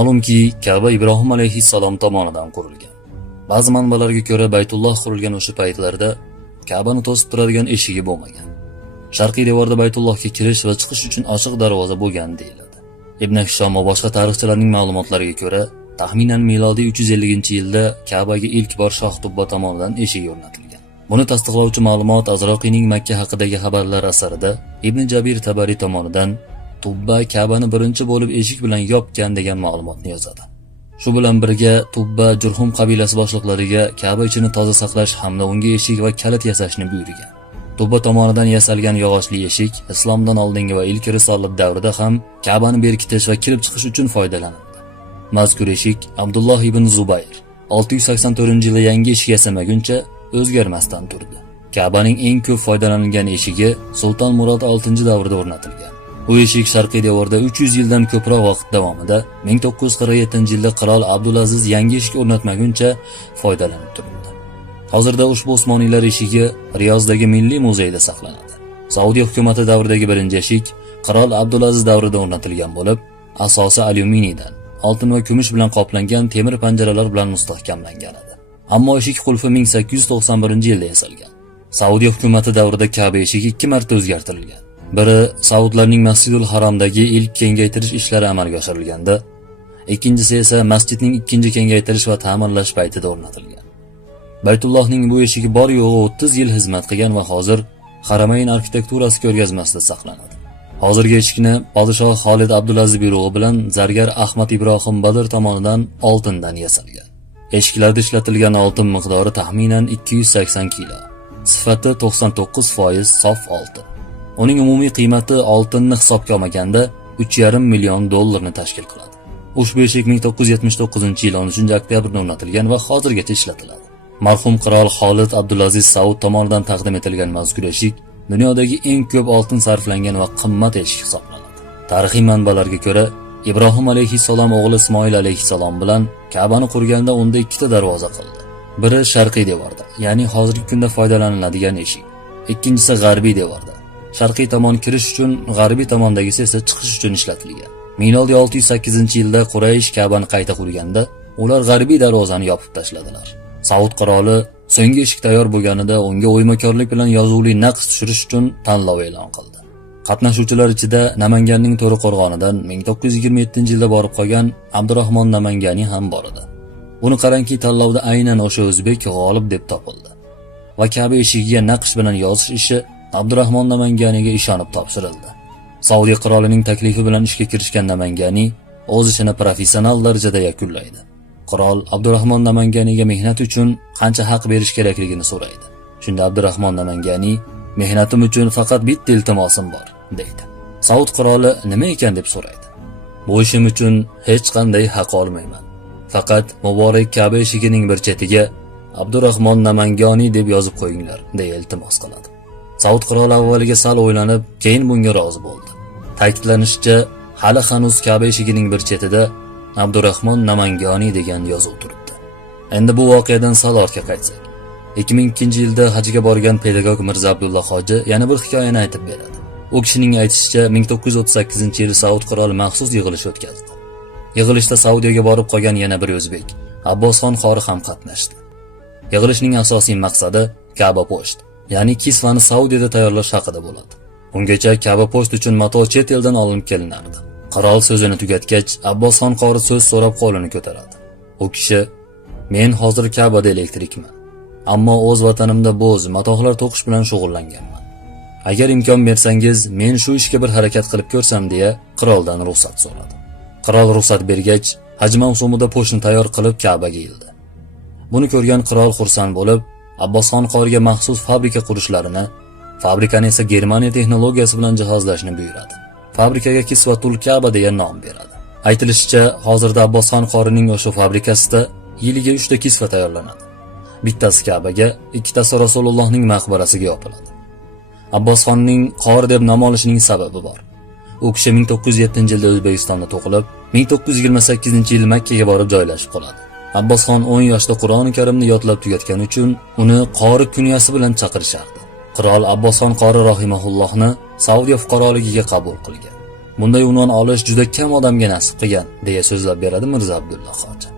Ma'lumki, Ka'ba Ibrohim alayhissalom tomonidan qurilgan. Ba'zi manbalarga ko'ra Baytulloh qurilgan o'sha paytlarda Ka'bani to'sib turadigan eshigi bo'lmagan. Sharqiy devorda Baytullohga kirish va chiqish uchun ochiq darvoza bo'lgan deyiladi. Ibn Hishom va boshqa tarixchilarning ma'lumotlariga ko'ra, taxminan milodiy 350-yilda Ka'baga ilk bor Shoh Tubba tomonidan eshik o'rnatilgan. Buni tasdiqlovchi ma'lumot Azroqiyning Makka haqidagi xabarlar asarida Ibn Jabir Tabari tomonidan Tubba Ka'bani birinchi bo'lib eshik bilan yopgan degan ma'lumotni yozadi. Shu bilan birga Tubba Jurhum qabilasi boshliqlariga Ka'ba ichini toza saqlash hamda unga eshik va kalit yasashni buyurgan. Tubba tomonidan yasalgan yog'ochli eshik islomdan oldingi va ilk risolat davrida ham Ka'bani berkitish va kirib chiqish uchun foydalanildi. Mazkur eshik Abdulloh ibn Zubayr 684-yilda yangi eshik yasamaguncha o'zgarmasdan turdi. Ka'baning eng ko'p foydalanilgan eshigi Sulton Murod 6-davrida o'rnatilgan. Bu eshik sharqiy devorda 300 yildan ko'proq vaqt davomida 1947-yilda qirol Abdulaziz yangi eshik o'rnatmaguncha foydalanib turildi. Hozirda ushbu Usmoniylar eshigi Riyozdagi Milliy muzeyda saqlanadi. Saudiya hukumati davridagi birinchi eshik qirol Abdulaziz davrida o'rnatilgan bo'lib, asosi alyuminiydan, oltin va kumush bilan qoplangan temir panjaralar bilan mustahkamlangan edi. Ammo eshik qulfi 1891-yilda yasalgan. Saudiya hukumati davrida Ka'ba eshigi 2 marta o'zgartirilgan. Biri Saudlarning Masjidul Haromdagi ilk kengaytirish ishlari amalga oshirilganda, ikkinchisi esa masjidning ikkinchi kengaytirish va ta'mirlash paytida o'rnatilgan. Baytullohning bu eshigi bor yo'g'i 30 yil xizmat qilgan va hozir Haramayn arxitekturasi ko'rgazmasida saqlanadi. Hozirgi eshikni podshoh Xolid Abdulaziz buyrug'i bilan zargar Ahmad Ibrohim Badr tomonidan oltindan yasalgan. Eshiklarda ishlatilgan oltin miqdori taxminan 280 kilo. Sifati 99% sof oltin. Uning umumiy qiymati oltinni hisobga olmaganda 3,5 million dollarni tashkil qiladi. Ushbu eshik 1979-yil 13-oktyabrda o'rnatilgan va hozirgacha ishlatiladi. Marhum qirol Xolid Abdulaziz Saud tomonidan taqdim etilgan mazkur eshik dunyodagi eng ko'p oltin sarflangan va qimmat eshik hisoblanadi. Tarixiy manbalarga ko'ra, Ibrohim alayhissalom o'g'li Ismoil alayhissalom bilan Ka'bani qurganda unda 2 ta darvoza qildi. Biri sharqiy devorda, ya'ni hozirgi kunda foydalaniladigan eshik. Ikkinchisi g'arbiy devorda. Sharqiy tomon kirish uchun, g'arbiy tomondagisi esa chiqish uchun ishlatilgan. Milodiy 608-yilda Quraysh Ka'bani qayta qurganda, ular g'arbiy darvozani yopib tashladilar. Saud qiroli so'nggi eshik tayyor bo'lganida unga o'ymakorlik bilan yozuvli naqsh tushirish uchun tanlov e'lon qildi. Qatnashuvchilar ichida Namanganning To'raqo'rg'onidan 1927-yilda borib qolgan Abdurahmon Namangani ham bor edi. Buni qarangki, tanlovda aynan o'sha o'zbek g'olib deb topildi. Va Ka'ba eshigiga naqsh bilan yozish ishi Abdurahmon Namanganiga ishonib topshirildi. Saudiya qirolining taklifi bilan ishga kirishgan Namangani o'z ishini professional darajada yakunlaydi. Qirol Abdurahmon Namanganiga mehnat uchun qancha haq berish kerakligini so'raydi. Shunda Abdurahmon Namangani "Mehnatim uchun faqat bitta iltimosim bor", deydi. Saud qiroli "Nima ekan?" deb so'raydi. "Bu ishim uchun hech qanday haq olmayman. Faqat muborak Ka'ba eshigining bir chetiga Abdurahmon Namangani deb yozib qo'yinglar", deya iltimos qiladi. Saud qiroli avvaliga sal o'ylanib, keyin bunga rozi bo'ldi. Ta'kidlanishicha, hali hanuz Ka'ba eshigining bir chetida Abdurahmon Namangani degan yozuv turibdi. Endi bu voqeadan sal ortga qaytsak. 2002-yilda hajga borgan pedagog Mirza Abdulloh hoji yana bir hikoyani aytib beradi. U kishining aytishicha, 1938-yil Saud qiroli maxsus yig'ilish o'tkazdi. Yig'ilishda Saudiyaga borib qolgan yana bir o'zbek, Abbosxon qori ham qatnashdi. Yig'ilishning asosiy maqsadi Ka'ba Post, ya'ni kisvani Saudiyada tayyorlash haqida bo'ladi. Ungacha Ka'ba Post uchun mato chet eldan olinib kelinardi. Qirol so'zini tugatgach, Abbosxon qori so'z so'rab qo'lini ko'taradi. U kishi: "Men hozir Ka'bada elektrikman, ammo o'z vatanimda bo'z, matohlar to'qish bilan shug'ullanganman. Agar imkon bersangiz, men shu ishga bir harakat qilib ko'rsam", deya qiroldan ruxsat so'radi. Qirol ruxsat bergach, haj mavsumida po'shni tayyor qilib Ka'baga yildi. Buni ko'rgan qirol xursand bo'lib, Abbosxon qoriga maxsus fabrika qurishlarini, fabrikani esa Germaniya texnologiyasi bilan jihozlashni buyuradi. Fabrikaga Kisvatul Ka'ba degan nom beradi. Aytilishicha, hozirda Abbosxon qorining o'sha fabrikasida yiliga 3 ta kisva tayyorlanadi. Bittasi Ka'baga, ikkitasi Rasulullohning maqbarasiga yopiladi. Abbosxonning qori deb nom olishining sababi bor. U kishi 1907-yilda O'zbekistonda tug'ilib, 1928-yil Makkaga borib joylashib qoladi. Abbosxon 10 yoshda Qur'oni Karimni yodlab tugatgani uchun uni qori kunyasi bilan chaqirishardi. Qirol Abbosxon qori rahimahullohni Saudiya fuqaroligiga qabul qilgan. Bunday unvon olish juda kam odamga nasib qilgan, deya so'zlab beradi Mirzo Abdulloh Xoja.